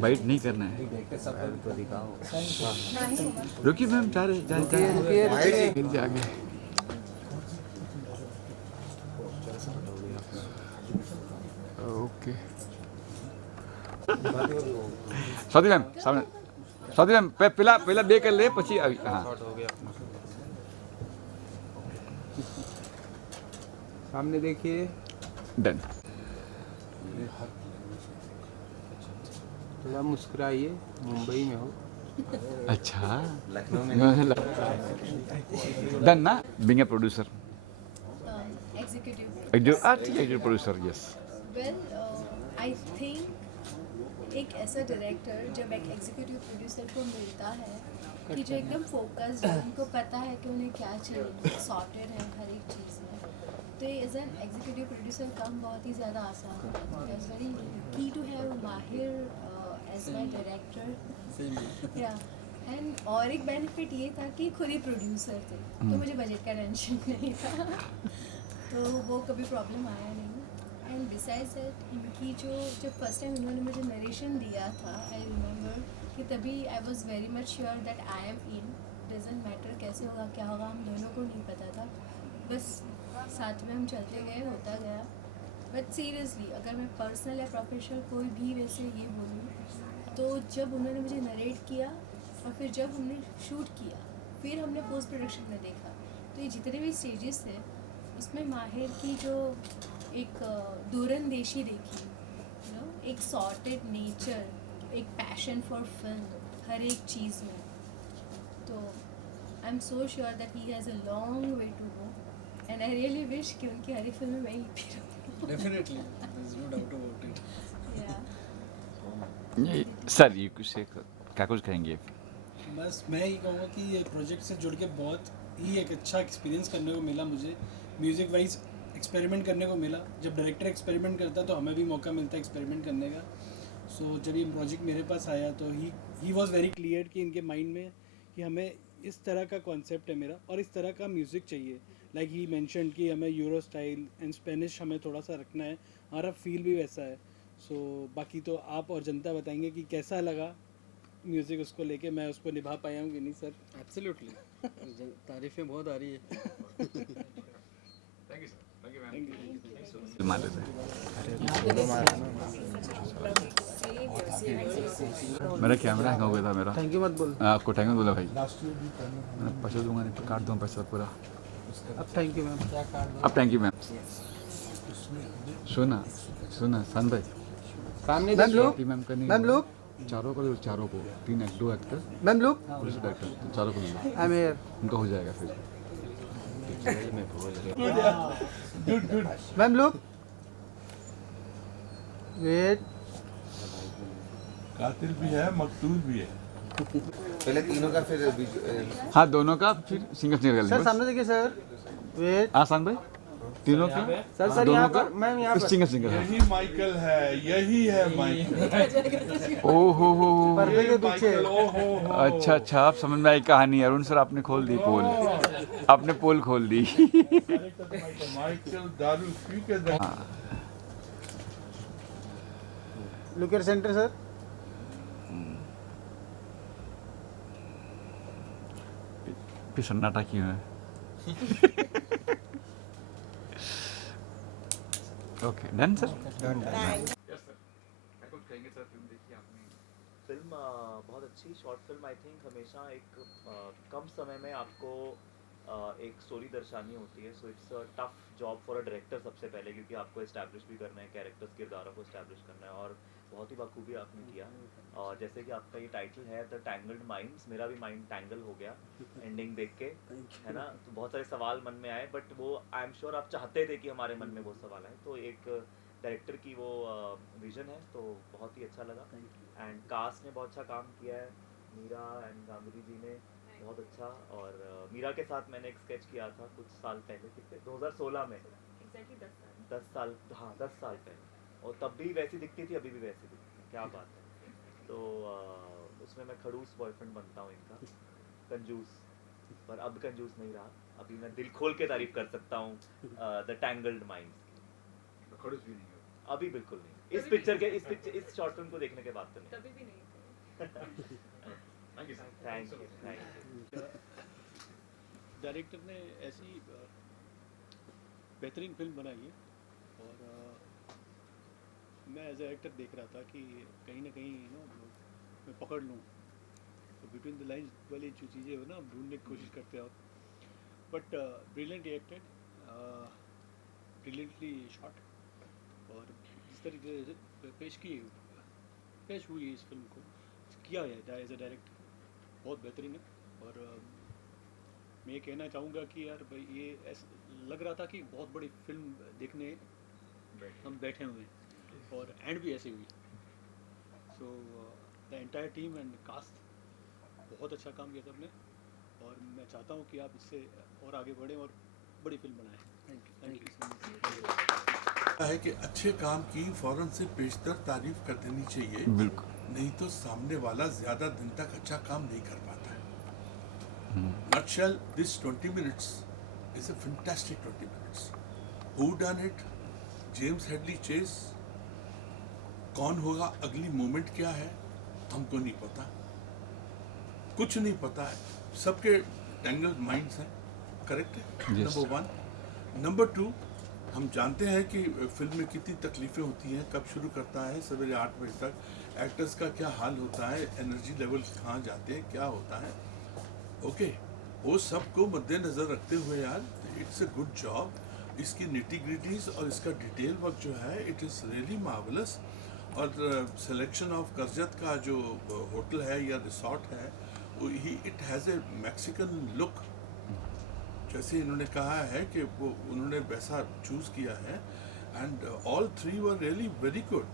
Bite नहीं करना है। तो दिखाओ। रुकिए मैम, जा रहे रुकिए। आगे। ओके स्वाति मैम सामने, स्वाति मैम पहला पहला बे कर ले પછી આવી। हाँ सामने देखिए। डन। थोड़ा मुस्कुराइए, मुंबई में हो। अच्छा लखनऊ में डन ना। Being a producer executive producer yes. Well I think एक ऐसा डायरेक्टर जब एक एग्जीक्यूटिव प्रोड्यूसर को मिलता है कि जो एकदम फोकस्ड है, उनको पता है कि उन्हें क्या चाहिए, सॉर्टेड है हर एक चीज़ में, तो एज एन एग्जीक्यूटिव प्रोड्यूसर काम बहुत ही ज़्यादा आसान है। इट्स वेरी की टू हैव माहिर एज माई डायरेक्टर या। एंड और एक बेनिफिट ये था कि खुद ही प्रोड्यूसर थे, तो मुझे बजट का टेंशन नहीं था तो वो कभी प्रॉब्लम आया नहीं। एंड बिसाइड्स दैट इनकी जो जब फर्स्ट टाइम उन्होंने मुझे नरेशन दिया था, आई रिमेंबर कि तभी I was very much sure that I am in. Doesn't matter कैसे होगा क्या होगा, हम दोनों को नहीं पता था, बस साथ में हम चलते गए, होता गया। बट सीरियसली अगर मैं पर्सनल या प्रोफेशनल कोई भी वैसे ये बोलूँ, तो जब उन्होंने मुझे नरेट किया और फिर जब हमने शूट किया, फिर हमने पोस्ट प्रोडक्शन में देखा, तो ये जितने भी स्टेजेस थे उसमें माहिर की जो एक दूरंदेशी देखी, यू नो, एक सॉर्टेड नेचर, एक पैशन फॉर फिल्म हर एक चीज़ में, तो I am so sure that he has a long way to go and I really wish कि उनकी हर एक फिल्म में मैं ही भी रहूँ। Definitely, there's no doubt about it. Yeah. Sir ये कुछ क्या कुछ कहेंगे? बस मैं ही कहूँगा कि ये प्रोजेक्ट से जुड़ के बहुत ही एक अच्छा एक्सपीरियंस करने को मिला मुझे। म्यूज़िक वाइज एक्सपेरिमेंट करने को मिला। जब डायरेक्टर एक्सपेरिमेंट करता है तो हमें भी मौका मिलता है एक्सपेरिमेंट करने का। सो जब ये प्रोजेक्ट मेरे पास आया तो ही वॉज वेरी क्लियर कि इनके माइंड में कि हमें इस तरह का कॉन्सेप्ट है मेरा और इस तरह का म्यूज़िक चाहिए। लाइक ही मेंशन कि हमें यूरो स्टाइल एंड स्पेनिश हमें थोड़ा सा रखना है, हमारा फील भी वैसा है। सो बाकी तो आप और जनता बताएंगे कि कैसा लगा म्यूज़िक उसको लेके, मैं उसको निभा पाया हूँ कि नहीं सर। एब्सोल्युटली तारीफें बहुत आ रही है। मान लेते हैं। मेरा कैमरा हैंग हो गया था मेरा। थैंक यू मत बोल। आपको थैंक यू बोला भाई, मैं पैसा दूंगा नहीं तो काट दूंगा पैसा पूरा। अब थैंक यू मैम। अब थैंक यू मैम। सुना सुना सन भाई, सामने मैम लोग, मैम करनी मैम लोग, चारों को, चारों को 3 एक्टर 2 एक्टर मैम लोग, पुलिस डायरेक्टर चारों को मिला, आई एम हियर। उनका हो जाएगा फिर। मैम लोग, वेट। कातिल भी है, मकतूल भी है। पहले तीनों का फिर हाँ दोनों का फिर सिंगल सिंगल कर सर लेंगे। सामने देखिए सर, वेट। आसान भाई तीनों का सर सर दोनों यहाँ का पर मैम, यहाँ पर सिंगल सिंगल। यही माइकल है, यही है माइकल। ओ हो पर्दे के पीछे। माइकल, ओ हो। अच्छा अच्छा, आप समझ में आई कहानी। अरुण सर आपने खोल दी पोल, आपने पोल खोल दी। माइकल दारू पी के लुक एट सेंटर सर। फिर सन्नाटा क्यों है? Okay done sir. फिल्म बहुत अच्छी शॉर्ट फिल्म। आई थिंक हमेशा एक कम समय में आपको एक स्टोरी दर्शानी होती है। So it's a tough job for a director सबसे पहले, क्योंकि आपको इस्टेब्लिश भी करना है, कैरेक्टर्स किरदारों को इस्टेब्लिश करना है, और बहुत ही बखूबी आपने किया। और जैसे कि आपका ये टाइटल है द टैंगल्ड माइंड्स, मेरा भी माइंड टैंगल हो गया एंडिंग देख के, है ना। तो बहुत सारे सवाल मन में आए, बट वो आई एम श्योर आप चाहते थे कि हमारे मन में वो सवाल आए। तो एक डायरेक्टर की वो विजन है, तो बहुत ही अच्छा लगा। एंड कास्ट ने बहुत अच्छा काम किया है, मीरा एंड गांगुली जी ने बहुत अच्छा। और मीरा के साथ मैंने एक स्केच किया था कुछ साल पहले, कितने 2016 में, एग्जैक्टली 10 साल, हाँ 10 साल पहले, और तब भी वैसी दिखती थी, अभी भी वैसी दिखती है, क्या बात है। तो उसमें मैं खड़ूस बॉयफ्रेंड बनता हूँ इनका, कंजूस, पर अब कंजूस नहीं रहा, अभी मैं दिल खोल के तारीफ कर सकता हूँ द टैंगल्ड माइंड्स की। खड़ूस भी नहीं अभी बिल्कुल नहीं। इस पिक्चर के इस शॉर्ट फिल्म को देखने के बाद तो नहीं। कभी भी नहीं थैंक यू। डायरेक्टर ने ऐसी बेहतरीन फिल्म बनाई है और मैं एज ए एक्टर देख रहा था कि कहीं ना कहीं मैं पकड़ लूँ, तो बिटवीन द लाइन्स वाली जो चीज़ें हो ना आप ढूंढने की कोशिश करते हो, but brilliantly acted, brilliantly shot, और जिस तरीके से पेश हुई इस फिल्म को किया है एज ए डायरेक्टर, बहुत बेहतरीन है। और मैं ये कहना चाहूँगा कि यार भाई ये ऐसा लग रहा था कि बहुत बड़ी फिल्म देखने हम बैठे हुए हैं, और एंड भी ऐसे हुई। So the entire team and cast बहुत अच्छा काम किया सबने, और मैं चाहता हूँ कि आप इससे और आगे बढ़ें और बड़ी फिल्म बनाएं। Thank you. है कि अच्छे काम की फौरन से पेशतर तारीफ कर देनी चाहिए, बिल्कुल। नहीं तो सामने वाला ज्यादा दिन तक अच्छा काम नहीं कर पाता है। Nutshell, this 20 minutes is a fantastic 20 minutes. Who done it? James Headley Chase. कौन होगा, अगली मोमेंट क्या है, हमको नहीं पता, कुछ नहीं पता है, सबके टैंगल माइंड्स हैं। करेक्ट है, नंबर 1। नंबर 2, हम जानते हैं कि फिल्म में कितनी तकलीफ़ें होती हैं, कब शुरू करता है, सवेरे 8 बजे तक, एक्टर्स का क्या हाल होता है, एनर्जी लेवल कहाँ जाते हैं, क्या होता है। ओके, वो सब को मद्देनज़र रखते हुए यार इट्स अ गुड जॉब। इसकी निटी-ग्रिटीज़ और इसका डिटेल वर्क जो है इट इज़ रियली मार्वलस। और सिलेक्शन ऑफ करजत का जो होटल है या रिसॉर्ट है, it has a Mexican look. जैसे इन्होंने कहा है कि वो उन्होंने वैसा चूज़ किया है, and all 3 were really very good,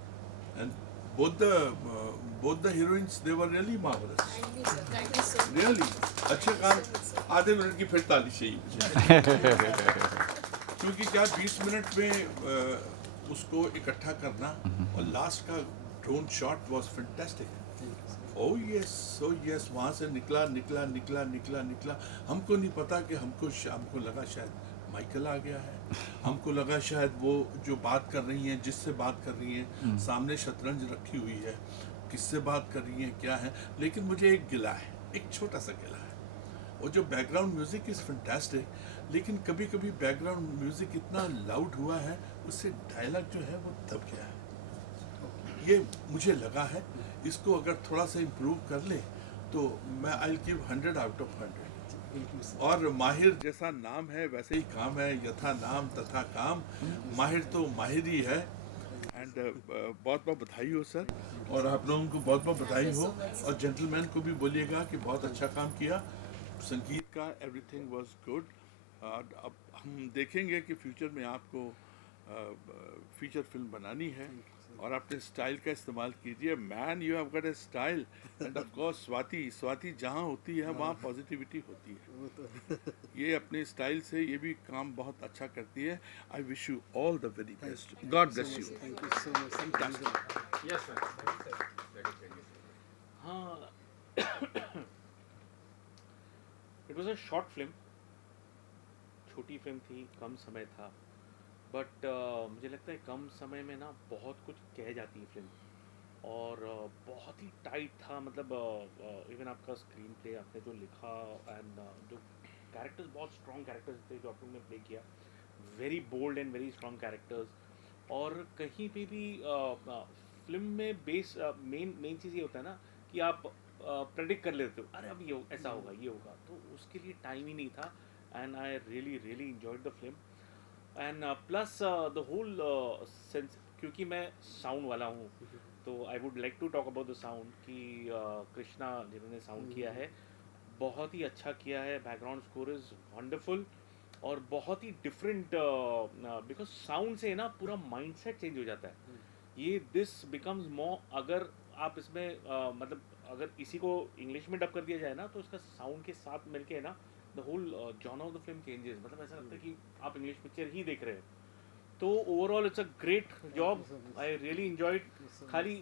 and both the heroines they were really marvelous. Really अच्छे काम। आधे मिनट की फिर ताली चाहिए मुझे। क्योंकि क्या 20 मिनट में उसको इकट्ठा करना, और लास्ट का drone shot was fantastic. Oh yes, वहाँ से निकला। हमको नहीं पता कि हमको लगा शायद माइकल आ गया है, हमको लगा शायद वो जो बात कर रही हैं, जिससे बात कर रही हैं, सामने शतरंज रखी हुई है, किससे बात कर रही हैं, क्या है। लेकिन मुझे एक गिला है, एक छोटा सा गिला है, वो जो बैकग्राउंड म्यूजिक इज़ फैंटास्टिक, लेकिन कभी कभी बैकग्राउंड म्यूजिक इतना लाउड हुआ है उससे डायलॉग जो है वो दब गया है। ये मुझे लगा है, इसको अगर थोड़ा सा इम्प्रूव कर ले तो मैं I will give 100 out of 100। और माहिर जैसा नाम है वैसे ही काम है, यथा नाम तथा काम। माहिर तो माहिर ही है। एंड बहुत बहुत बधाई हो सर, और आप लोगों को बहुत बहुत बधाई हो, और जेंटलमैन को भी बोलिएगा कि बहुत अच्छा काम किया। संगीत का एवरीथिंग वाज गुड। अब हम देखेंगे कि फ्यूचर में आपको फीचर फिल्म बनानी है, और अपने स्टाइल का इस्तेमाल कीजिए। Man, you have got a style, end of course Swati जहाँ होती है वहाँ पॉजिटिविटी होती है। ये अपने स्टाइल से ये भी काम बहुत अच्छा करती है। I wish you all the very best. God bless you. Thank you so much. हाँ, it was a short film, छोटी फिल्म थी, कम समय था, बट मुझे लगता है कम समय में ना बहुत कुछ कह जाती है फिल्म, और बहुत ही टाइट था। मतलब इवन आपका स्क्रीन प्ले, आपने जो लिखा, एंड जो कैरेक्टर्स, बहुत स्ट्रॉन्ग कैरेक्टर्स थे जो आप लोगों ने प्ले किया, very bold and very strong characters. और कहीं पे भी फिल्म में बेस मेन चीज़ ये होता है ना कि आप प्रेडिक्ट कर लेते हो, अरे अब ये ऐसा होगा, ये होगा, तो उसके लिए टाइम ही नहीं था। And I really enjoyed the film, and plus the whole sense, क्योंकि मैं साउंड वाला हूँ, तो I would like to talk about the sound कि कृष्णा जिन्होंने साउंड किया है, बहुत ही अच्छा किया है। बैकग्राउंड स्कोर इज़ वंडरफुल, और बहुत ही डिफरेंट, बिकॉज साउंड से ना पूरा माइंडसेट चेंज हो जाता है। ये दिस बिकम्स मोर, अगर आप इसमें मतलब अगर इसी को इंग्लिश में डब कर दिया जाए ना, तो इसका साउंड के साथ मिलके ना the whole genre of the film changes. मतलब ऐसा लगता है कि आप इंग्लिश पिक्चर ही देख रहे हो। तो overall it's a great job, I really enjoyed. खाली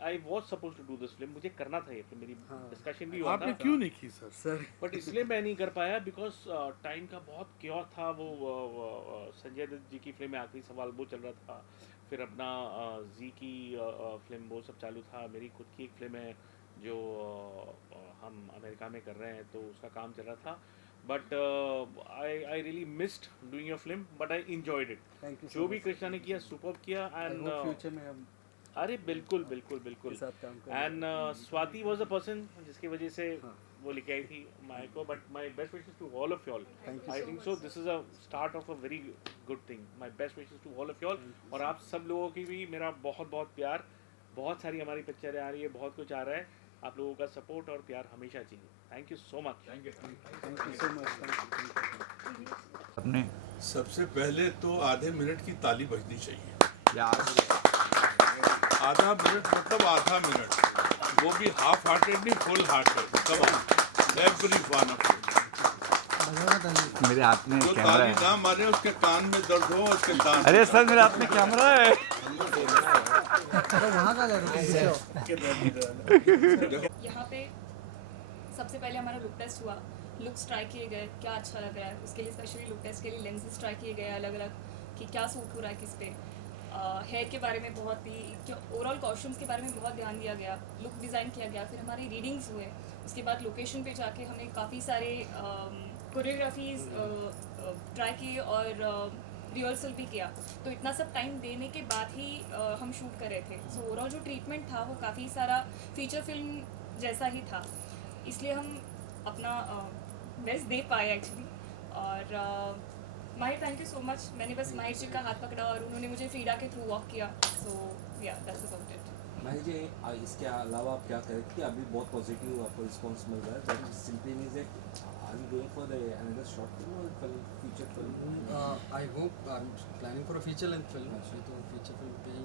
I was suppose to do this film, मुझे करना था ये फिल्म, मेरी डिस्कशन भी हुआ आपने था, क्यों नहीं की सर? बट इसलिए मैं नहीं कर पाया बिकॉज टाइम का बहुत क्यों था। वो संजय दत्त जी की फिल्म में आखिरी सवाल वो चल रहा था, फिर अपना जी की फिल्म वो सब चालू था। मेरी खुद की एक फिल्म है जो हम अमेरिका में कर रहे हैं, तो उसका काम चल रहा था। But I really missed doing your film, but I enjoyed it. Thank you जो भी कृष्णा ने किया सुपर किया। एंड फ्यूचर में हम अरे बिल्कुल बिल्कुल बिल्कुल। के साथ काम करेंगे। And Swati was the person जिसकी वजह से हाँ। वो लेके आई थी माय को। But my best wishes to all of y'all. Thank you I so think so this is a start of a very good thing. My best wishes to all of y'all. और आप सब लोगों की भी मेरा बहुत बहुत प्यार। बहुत सारी हमारी पिक्चरें आ रही है, बहुत कुछ आ रहा है। आप लोगों का सपोर्ट और प्यार हमेशा चाहिए। Thank you so much. Thank you so much. Thank you. अपने सबसे पहले तो आधे मिनट की ताली बजनी चाहिए। यार आधा मिनट मतलब आधा मिनट, वो भी हाफ हार्टेड नहीं, full hearted. Come on every one of you. मेरे हाथ में जो कैमरा ताली है। ना मारे उसके कान में दर्द हो, उसके कान। अरे सर मेरे हाथ में कैमरा है। वहाँ का यहाँ पे सबसे पहले हमारा लुक टेस्ट हुआ। लुक्स ट्राई किए गए, क्या अच्छा लग रहा है। उसके लिए स्पेशली लुक टेस्ट के लिए लेंसेज ट्राई किए गए अलग अलग, कि क्या सूट हो रहा है किस पे। हेयर के बारे में बहुत ही, ओवरऑल कॉस्ट्यूम्स के बारे में बहुत ध्यान दिया गया। लुक डिज़ाइन किया गया। फिर हमारी रीडिंग्स हुए। उसके बाद लोकेशन पे जाके हमने काफ़ी सारे कोरियोग्राफीज ट्राई की और रिहर्सल भी किया। तो इतना सब टाइम देने के बाद ही हम शूट कर रहे थे। सो ओवरऑल जो ट्रीटमेंट था वो काफ़ी सारा फीचर फिल्म जैसा ही था, इसलिए हम अपना बेस्ट दे पाए एक्चुअली। और माहिर थैंक यू सो मच। मैंने बस माहिर जी का हाथ पकड़ा और उन्होंने मुझे फ्रीडा के थ्रू वॉक किया। सो या दैट्स अबाउट इट। माहिर जी, इसके अलावा आप क्या करें कि अभी बहुत पॉजिटिव आपको रिस्पांस मिल रहा है, that simply means that are you going for the another short film और feature film? I hope I am planning for a feature length film. Actually तो फीचर फिल्म पे ही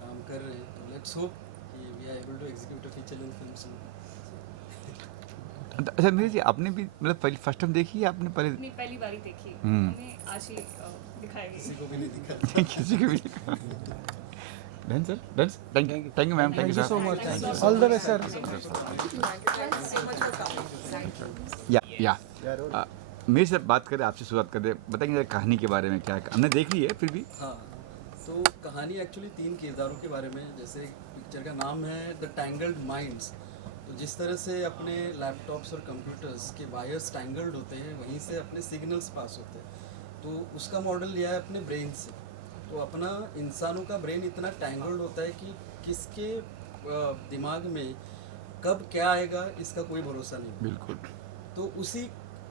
काम कर रहे हैं, तो लेट्स होप कि we are able to execute a feature length film soon. अच्छा मेरे जी, आपने भी मतलब पहली फर्स्ट टाइम देखी है आपने पहले? नहीं, पहली बारी देखी। हम्म। हमें आज ही दिखाई किसी गई। को भी नहीं दिखा। किसी को भी done sir, done. Thank you ma'am, thank you so sir. much. All the best, sir. या मेरे से बात करें, आपसे शुरुआत करें, बताएंगे जरा कहानी के बारे में क्या है? हमने देख ली है फिर भी। हाँ, तो कहानी एक्चुअली 3 किरदारों के बारे में। जैसे पिक्चर का नाम है द टैंगल्ड माइंड्स। तो जिस तरह से अपने लैपटॉप्स और कंप्यूटर्स के वायर्स टैंगल्ड होते हैं, वहीं से अपने सिग्नल्स पास होते हैं। तो उसका मॉडल लिया है अपने ब्रेन से। तो अपना इंसानों का ब्रेन इतना टैंगल्ड होता है कि किसके दिमाग में कब क्या आएगा इसका कोई भरोसा नहीं। बिल्कुल। तो उसी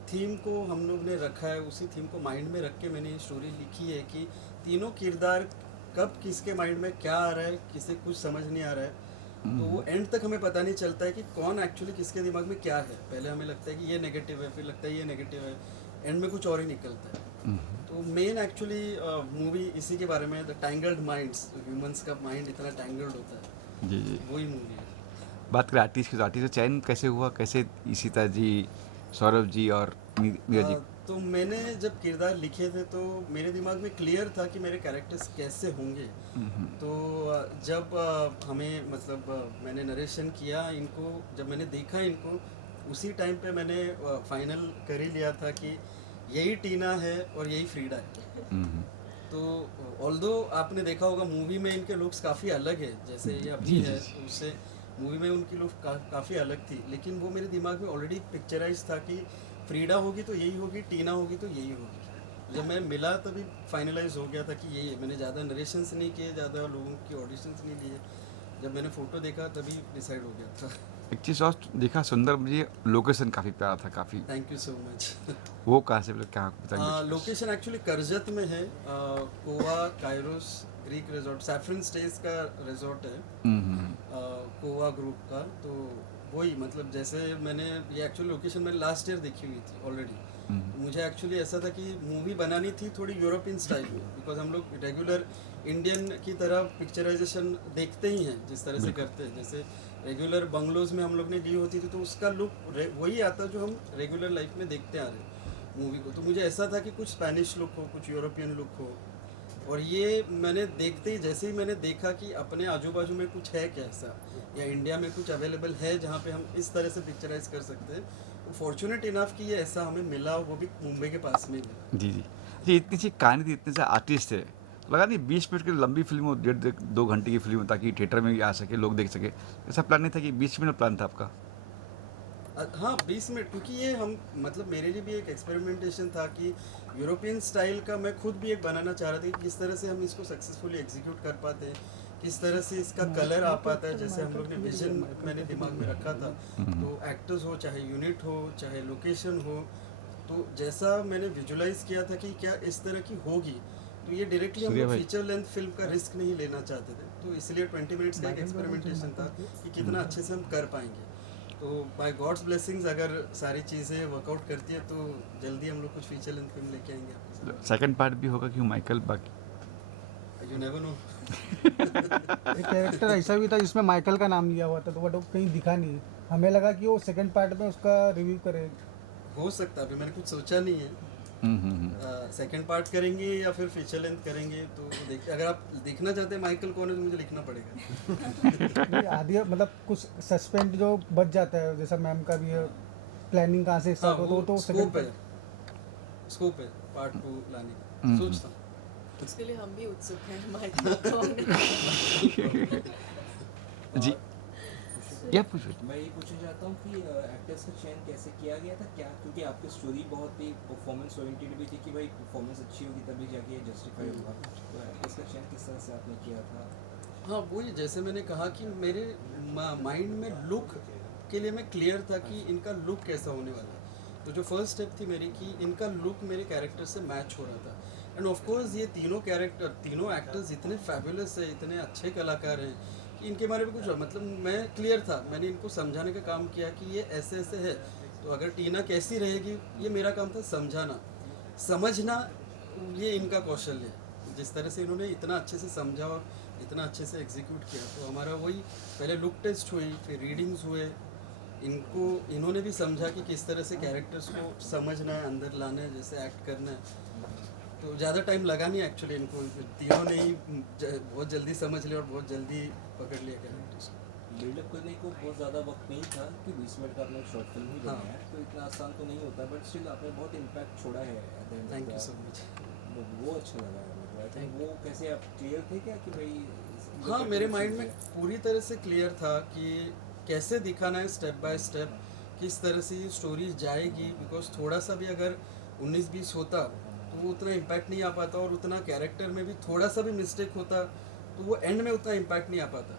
थीम को हम लोग ने रखा है, उसी थीम को माइंड में रख के मैंने ये स्टोरी लिखी है कि तीनों किरदार कब किसके माइंड में क्या आ रहा है, किसे कुछ समझ नहीं आ रहा है। तो वो एंड तक हमें पता नहीं चलता है कि कौन एक्चुअली किसके दिमाग में क्या है। पहले हमें लगता है कि ये नेगेटिव है, फिर लगता है ये नेगेटिव है, एंड में कुछ और ही निकलता है। तो मेन एक्चुअली मूवी इसी के बारे में, द टैंगल्ड माइंड्स। ह्यूमंस का माइंड इतना टैंगल्ड होता है, जी जी। वही मूवी है। बात करें आर्टिस्ट की, तो आर्टिस्ट का चयन कैसे हुआ? कैसे इशिता जी, सौरभ जी और मीरा जी? तो मैंने जब किरदार लिखे थे तो मेरे दिमाग में क्लियर था कि मेरे कैरेक्टर्स कैसे होंगे। तो जब हमें मतलब मैंने नरेशन किया इनको, जब मैंने देखा इनको, उसी टाइम पे मैंने फाइनल कर ही लिया था कि यही टीना है और यही फ्रीडा है। तो ऑल्दो आपने देखा होगा मूवी में इनके लुक्स काफ़ी अलग है, जैसे ये अभी है, तो उससे मूवी में उनकी लुक काफ़ी अलग थी। लेकिन वो मेरे दिमाग में ऑलरेडी पिक्चराइज था कि फ्रीडा होगी तो यही होगी, टीना होगी तो यही होगी। जब मैं मिला तभी फाइनलाइज हो गया था कि यही है। मैंने ज़्यादा नरेशंस नहीं किए, ज़्यादा लोगों की ऑडिशंस नहीं लिए। जब मैंने फ़ोटो देखा तभी डिसाइड हो गया था। एक चीज़ और देखा सुंदर, मुझे लोकेशन काफ़ी प्यारा था, काफ़ी। Thank you so much. वो कहाँ से, मतलब क्या बताएंगे? लोकेशन एक्चुअली करजत में है। Cova Kairos Greek resort, saffron stage का रिजॉर्ट है, कोवा ग्रुप का। तो वही मतलब जैसे मैंने ये एक्चुअली लोकेशन मैंने लास्ट ईयर देखी हुई थी ऑलरेडी। मुझे एक्चुअली ऐसा था कि मूवी बनानी थी थोड़ी यूरोपियन स्टाइल में, बिकॉज हम लोग रेगुलर इंडियन की तरह पिक्चराइजेशन देखते ही हैं जिस तरह से करते हैं। जैसे रेगुलर बंगलोज में हम लोग ने ली होती थी तो उसका लुक वही आता जो हम रेगुलर लाइफ में देखते आ रहे हैं मूवी को। तो मुझे ऐसा था कि कुछ स्पेनिश लुक हो, कुछ यूरोपियन लुक हो। और ये मैंने देखते ही, जैसे ही मैंने देखा कि अपने आजू बाजू में कुछ है क्या ऐसा, या इंडिया में कुछ अवेलेबल है जहाँ पे हम इस तरह से पिक्चराइज कर सकते हैं, तो फॉर्चुनेट इनफ कि ये ऐसा हमें मिला, वो भी मुंबई के पास में ही मिला। जी जी जी। इतनी सी कहानी थी, इतने से आर्टिस्ट थे, लगा नहीं 20 मिनट की लंबी फिल्म हो, 1.5-2 घंटे की फिल्म हो, ताकि थिएटर में भी आ सके, लोग देख सके, ऐसा प्लान नहीं था कि 20 मिनट प्लान था आपका? हाँ 20 मिनट, क्योंकि ये हम मतलब मेरे लिए भी एक एक्सपेरिमेंटेशन था कि यूरोपियन स्टाइल का मैं खुद भी एक बनाना चाह रहा था कि किस तरह से हम इसको सक्सेसफुली एग्जीक्यूट कर पाते हैं, किस तरह से इसका कलर आ पाता है, जैसे हम लोग ने विजन मैंने दिमाग में रखा था। तो एक्टर्स हो, चाहे यूनिट हो, चाहे लोकेशन हो, तो जैसा मैंने विजुलाइज किया था कि क्या इस तरह की होगी, तो ये डायरेक्टली हम लोग फीचर लेंथ फिल्म का रिस्क नहीं लेना चाहते थे, तो इसलिए 20 मिनट्स का एक एक्सपेरिमेंटेशन था कि कितना अच्छे से हम कर पाएंगे। तो बाय गॉड्स ब्लेसिंग्स अगर सारी चीज़ें वर्कआउट करती है तो जल्दी हम लोग कुछ फीचर लेंथ फिल्म लेके आएंगे आपके सेकंड पार्ट भी होगा कि माइकल बाकी? साथ। You never know. एक कैरेक्टर ऐसा भी था जिसमें माइकल का नाम लिया हुआ था, तो बट वो कहीं दिखा नहीं। हमें लगा कि वो सेकंड पार्ट में उसका रिव्यू करे। हो सकता है, अभी मैंने कुछ सोचा नहीं है। सेकंड पार्ट करेंगे या फिर फीचर लेंथ करेंगे, तो देखिए अगर आप देखना चाहते हैं माइकल कौन है तो मुझे लिखना पड़ेगा। नहीं, आधी मतलब कुछ सस्पेंड जो बच जाता है, जैसा मैम का भी है, प्लानिंग कहाँ से स्टार्ट हो, तो स्कोप है पार्ट 2 लाने का, सोचता हूँ। उसके लिए हम भी उत्सुक हैं माइकल जी क्या पूछो? मैं ये पूछना चाहता हूँ कि एक्टर्स का चयन कैसे किया गया था, क्या क्योंकि आपकी स्टोरी बहुत ही परफॉर्मेंस ओरिएंटेड भी थी कि भाई परफॉर्मेंस अच्छी होगी तभी जाके जस्टिफाई होगा, तो एक्टर्स का चयन किस तरह से आपने किया था? हाँ वही, जैसे मैंने कहा कि मेरे माइंड में लुक के लिए मैं क्लियर था कि इनका लुक कैसा होने वाला है। तो जो फर्स्ट स्टेप थी मेरी कि इनका लुक मेरे कैरेक्टर से मैच हो रहा था। एंड ऑफ कोर्स ये तीनों एक्टर्स इतने फैबुलस है, इतने अच्छे कलाकार हैं कि इनके बारे में कुछ मतलब मैं क्लियर था। मैंने इनको समझाने का काम किया कि ये ऐसे ऐसे है, तो अगर टीना कैसी रहेगी ये मेरा काम था समझाना, समझना ये इनका कौशल है। जिस तरह से इन्होंने इतना अच्छे से समझा और इतना अच्छे से एग्जीक्यूट किया, तो हमारा वही पहले लुक टेस्ट हुई, फिर रीडिंग्स हुए, इन्होंने भी समझा कि किस तरह से कैरेक्टर्स को समझना है, अंदर लाना है, जैसे एक्ट करना है। तो ज़्यादा टाइम लगा नहीं एक्चुअली, इनको तीनों ने ही बहुत जल्दी समझ लिया और बहुत जल्दी पकड़ लिया कैरेक्टर्स। बिल्डअप करने को बहुत ज़्यादा वक्त नहीं था कि 20 मिनट का आपने शॉर्ट फिल्म ही बनाया है, तो इतना आसान तो नहीं होता, बट स्टिल आपने बहुत इम्पैक्ट छोड़ा है। Thank you so much. वो अच्छा लगा है मुझे। आई थिंक वो कैसे आप क्लियर थे क्या कि भाई? हाँ मेरे माइंड में पूरी तरह से क्लियर था कि कैसे दिखाना है स्टेप बाय स्टेप, किस तरह से ये स्टोरी जाएगी। बिकॉज थोड़ा सा भी अगर 19-20 होता तो वो उतना इम्पैक्ट नहीं आ पाता, और उतना कैरेक्टर में भी थोड़ा सा भी मिस्टेक होता तो वो एंड में उतना इम्पैक्ट नहीं आ पाता।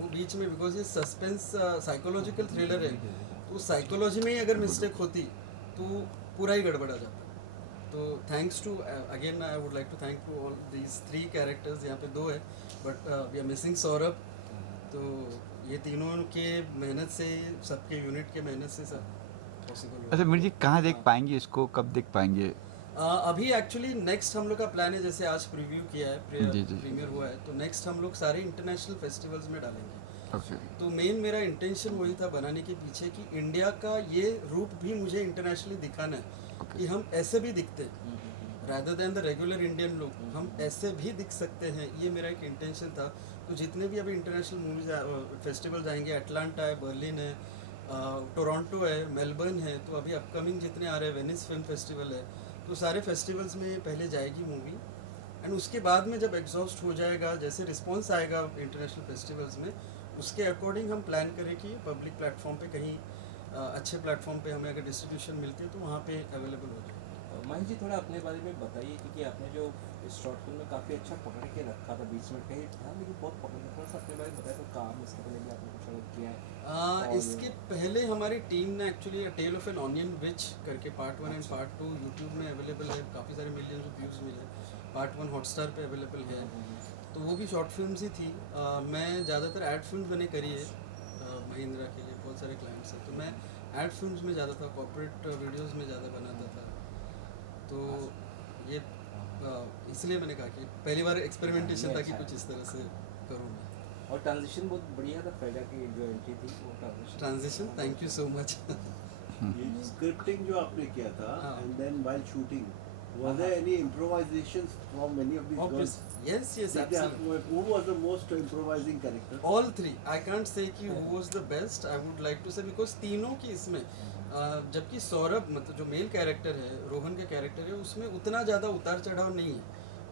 वो बीच में, बिकॉज ये सस्पेंस साइकोलॉजिकल थ्रिलर है, तो साइकोलॉजी में ही अगर मिस्टेक होती तो पूरा ही गड़बड़ा जाता। तो thanks to again I would like to thank to all these 3 characters. यहाँ पे 2 है but we are missing Saurabh. तो ये तीनों के मेहनत से, सबके यूनिट के मेहनत से सब पॉसिबल हुआ। अच्छा मीर जी, कहाँ देख पाएंगे इसको, कब देख पाएंगे? अभी एक्चुअली नेक्स्ट हम लोग का प्लान है, जैसे आज प्रीव्यू किया है, प्रीमियर हुआ है, तो नेक्स्ट हम लोग सारे इंटरनेशनल फेस्टिवल्स में डालेंगे। Okay. तो मेन मेरा इंटेंशन वही था बनाने के पीछे कि इंडिया का ये रूप भी मुझे इंटरनेशनली दिखाना है कि हम ऐसे भी दिखते हैं, rather than the regular Indian लोग, हम ऐसे भी दिख सकते हैं। ये मेरा एक इंटेंशन था। तो जितने भी अभी इंटरनेशनल मूवीज फेस्टिवल्स आएंगे, एटलांटा है, बर्लिन है, टोरंटो है, मेलबर्न है, तो अभी अपकमिंग जितने आ रहे हैं, वेनिस फिल्म फेस्टिवल है, तो सारे फेस्टिवल्स में पहले जाएगी मूवी। एंड उसके बाद में जब एग्जॉस्ट हो जाएगा, जैसे रिस्पॉन्स आएगा इंटरनेशनल फेस्टिवल्स में, उसके अकॉर्डिंग हम प्लान करें कि पब्लिक प्लेटफॉर्म पे कहीं अच्छे प्लेटफॉर्म पे हमें अगर डिस्ट्रीब्यूशन मिलती है तो वहाँ पे अवेलेबल हो जाए। महेश जी थोड़ा अपने बारे में बताइए, क्योंकि आपने जो इस शॉर्ट फिल्म में काफ़ी अच्छा पकड़ के रखा था, 20 मिनट का ही था लेकिन बहुत पकड़ के, थोड़ा सा अपने बारे में बताया तो काम इसके पहले भी आपने कुछ अलग किया है? इसके पहले हमारी टीम ने actually tale of an onion which करके पार्ट 1 एंड पार्ट 2 यूट्यूब में अवेलेबल है, काफ़ी सारे मिलियंस ऑफ व्यूज़ मिले। पार्ट 1 हॉटस्टार पे अवेलेबल है, तो वो भी शॉर्ट फिल्म्स ही थी। मैं ज़्यादातर एड फिल्म मैंने करी है महिंद्रा के लिए, बहुत सारे क्लाइंट्स हैं, तो मैं एड फिल्म्स में ज़्यादा था, कॉर्पोरेट वीडियोज़ में ज़्यादा बनाता था। तो ये इसलिए मैंने कहा कि पहली बार एक्सपेरिमेंटेशन था कि कुछ इस तरह से करूँ मैं। और ट्रांजिशन बहुत बढ़िया था, फ्रेडा की जो एंट्री थी वो transition, thank you so much. Scripting जो आपने किया था and then while shooting, was there any improvisations from many of these girls? Yes, absolutely. Who was the most improvising character? All 3. I can't say कि who was the best. I would like to say because तीनों की इसमें, जबकि सौरभ मतलब जो male character है, रोहन का character है, उसमें उतना ज़्यादा उतार चढ़ाव नहीं है।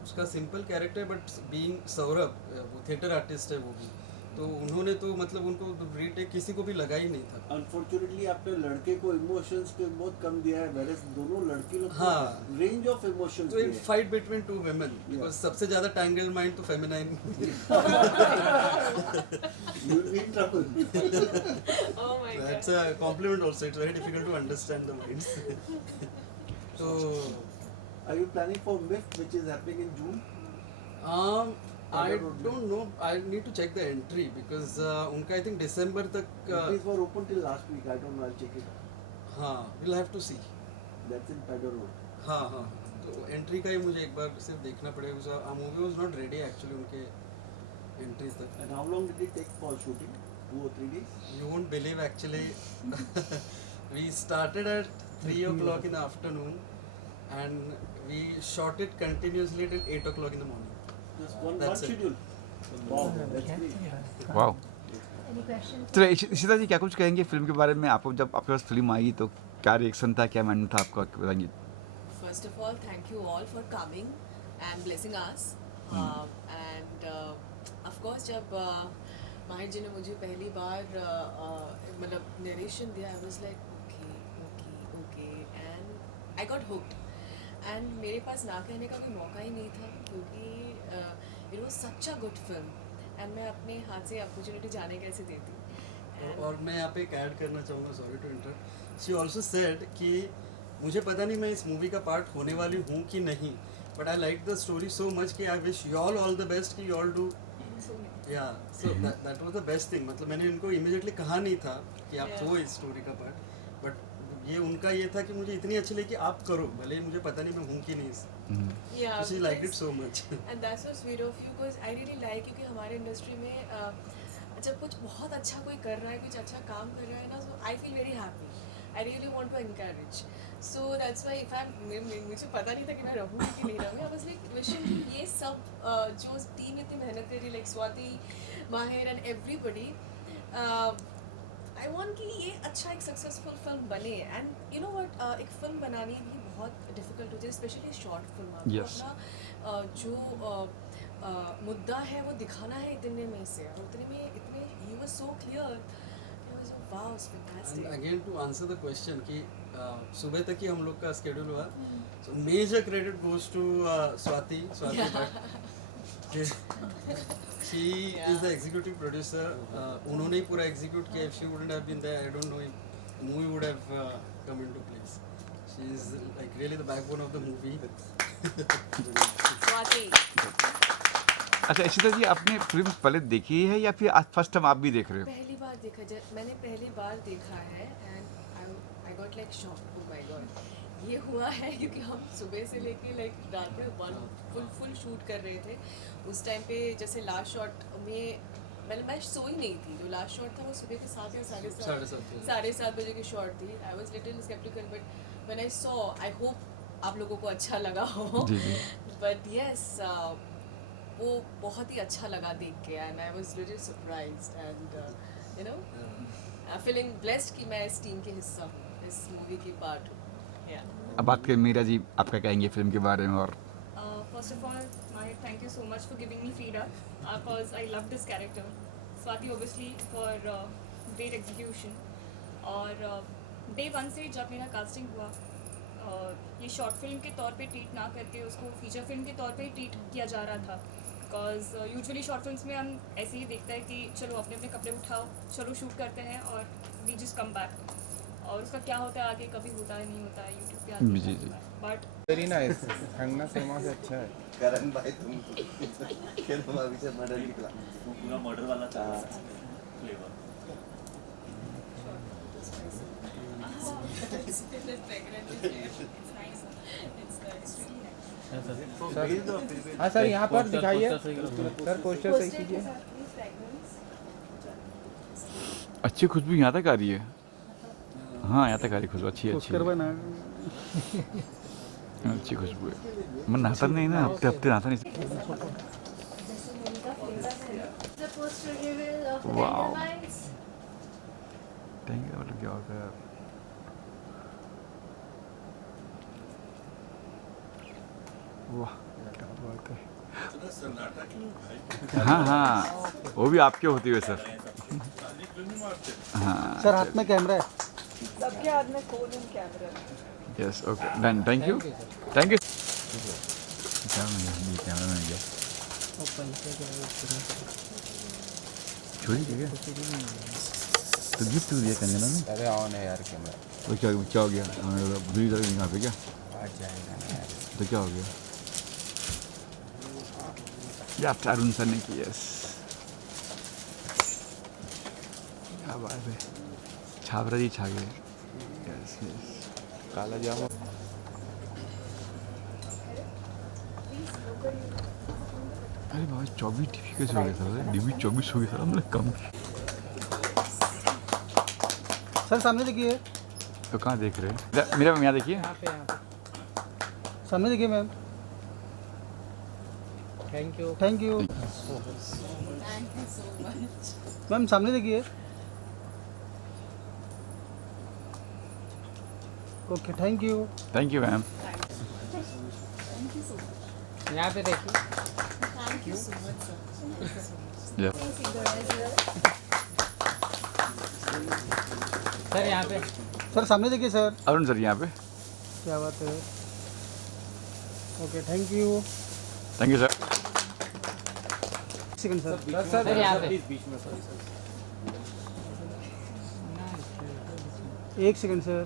उसका simple character but being Saurabh वो थिएटर आर्टिस्ट है वो भी, तो उन्होंने तो मतलब उनको रीटेक किसी को भी लगा ही नहीं था। अनफॉर्चुनेटली आपने लड़के को इमोशंस पे बहुत कम दिया है, whereas दोनों लड़की लोग हाँ। रेंज ऑफ इमोशंस तो एक fight between two women, because सबसे ज्यादा टैंगल माइंड तो feminine. You will be in trouble. Oh my god. That's a compliment also. It's very difficult to understand the minds. So, Are you planning for MIF, which is happening in June? I don't know. I need to check the entry because उनका I think December तक Entries were open till last week. I don't know. I'll check it. हाँ, we'll have to see. That's in Pedder Road. हाँ हाँ, तो entry का ही मुझे एक बार सिर्फ देखना पड़ेगा। Movie was not ready actually उनके एंट्री तक। And how long did it take for shooting? 2 or 3 days? You won't believe actually. We started at 3 o'clock in the afternoon and we shot it continuously till 8 o'clock in the morning. Just one That's it. schedule. Wow, that's great. वाह। Any questions? चलिए इशिता जी क्या कुछ कहेंगे film के बारे में? आपको जब आपके पास फिल्म आई तो क्या रिएक्शन था, क्या माइंड था आपका, बताएंगे? First of all, thank you all for coming and blessing us. And of course, जब माहिर जी ने मुझे पहली बार मतलब नरेशन दिया, I was like okay, and I got hooked. And मेरे पास ना कहने का कोई मौका ही नहीं था क्योंकि it was such a good film. And मैं अपने हाथ से अपॉर्चुनिटी जाने कैसे देती। और मैं यहाँ पे एक ऐड करना चाहूँगा, sorry to interrupt. She also said कि मुझे पता नहीं मैं इस मूवी का पार्ट होने वाली हूँ कि नहीं, but I like the story so much कि I wish you all the best कि यू ऑल डू या so that was the best thing. मतलब मैंने इनको इमीडिएटली कहा नहीं था कि आप हो इस स्टोरी का पार्ट, बट ये उनका ये था कि मुझे इतनी अच्छी लगी कि आप करो, भले ही मुझे पता नहीं मैं हूँ कि नहीं। Yeah, she like it so much. and that's so sweet of you because I really like क्योंकि हमारे इंडस्ट्री में जब कुछ बहुत अच्छा कोई कर रहा है, कुछ अच्छा काम कर रहा है ना, so I feel very happy. I really want to encourage. So that's why if I'm मुझे पता नहीं था कि मैं रहूँगी कि नहीं रहूँगी, I was like wishing ये सब जो टीम इतनी मेहनत कर रही है, like स्वाति, माहिर and everybody, I want कि ये अच्छा एक सक्सेसफुल फिल्म बने। एंड यू नो व्हाट, एक फिल्म बनानी भी बहुत डिफिकल्ट होती है, स्पेशली शॉर्ट फिल्म। आपको Yes. अपना जो मुद्दा है वो दिखाना है इतने में से, और उतने में इतने you were so clear, wow it's fantastic. Again to answer the question कि सुबह तक ही हम लोग का स्केड्यूल हुआ, so major credit goes to Swati Bhatt. She is the executive producer, उन्होंने ही पूरा एग्जीक्यूट किया। If she wouldn't have been there, I don't know if movie would have come into place. She is like really the backbone of the movie. Swati, अच्छा इशिता जी, आपने film पहले देखी है या फिर आज फर्स्ट टाइम आप भी देख रहे हो? पहली बार देखा, मैंने पहली बार देखा है and I got like shock. Oh my God, ये हुआ है क्योंकि हम सुबह से लेके लाइक रात में फुल शूट कर रहे थे। उस टाइम पे जैसे लास्ट शॉट में मैं सोई नहीं थी, जो लास्ट शॉट था वो सुबह के 7 या 7:30 बजे की शॉट थी। I was little skeptical but when I saw, I hope आप लोगों को अच्छा लगा हो। बट यस, वो बहुत ही अच्छा लगा देख के and I was little surprised and you know feeling blessed कि मैं इस टीम के हिस्सा हूँ, इस मूवी की पार्ट हूँ। अब बात करें मीरा जी, आप क्या कहेंगे फिल्म के बारे में? और First of all, Mahir, thank you so much for giving me Frida because I love this character. Swati obviously for great execution. और day one से जब मेरा casting हुआ, ये शॉर्ट फिल्म के तौर पे ट्रीट ना करके उसको फीचर फिल्म के तौर पे ट्रीट किया जा रहा था। बिकॉज यूजुअली शॉर्ट फिल्म्स में हम ऐसे ही देखते हैं कि चलो अपने अपने कपड़े उठाओ, चलो शूट करते हैं और वी जस्ट कम बैक, और उसका क्या होता है आगे, कभी होता है नहीं होता है, यूट्यूब पे आगे जी, जी। बट वेरी नाइस, हंगना सिनेमा से अच्छा है। करण भाई तुम अभी से मर्डर निकला, पूरा मर्डर वाला था फ्लेवर। हाँ सर, यहाँ पर दिखाइए सर, पोस्टर सही कीजिए। अच्छी खुशबू यहाँ तक आ रही है। हाँ, यहाँ तक आ रही खुशबू, अच्छी अच्छी अच्छी खुशबू है। मैं नहाता नहीं ना, हफ्ते हफ्ते नहाता नहीं। Wow, thank you. मतलब क्या होता है, वाह क्या बात है। इतना सन्नाटा क्यों भाई? हाँ हाँ, वो भी आपके होते हुए सर। ताली क्यों नहीं मारते? हाँ सर हाथ में कैमरा है। सबके हाथ में phone and camera. Yes okay done, thank you thank you. Camera man गया छोड़ी क्या तो गिफ्ट दिया कंगना ने। अरे ऑन है यार कैमरा। तो क्या हो गया हमें बुरी तरह यहाँ पे क्या आ जाएगा ना यार। तो क्या हो गया यार अरुण सर ने की यस क्या बात है छाबरा जी छा गए यस यस काला जामुन। अरे बाबा 24 डीबी कैसे हो गया सर डीबी 24 हो गया सर हमने कम सर सामने देखिए। तो कहाँ देख रहे हैं मेरा यहाँ देखिए सामने देखिए ma'am. Thank you. Thank you ma'am, सामने देखिए। Okay thank you ma'am. यहाँ पे देखिए। Thank you so much, sir. Yeah. Sir यहाँ पे। सर सामने देखिए सर। अरुण सर यहाँ पे। क्या बात है। Okay thank you sir. Second sir. Sir यहाँ पे। एक सेकंड सर।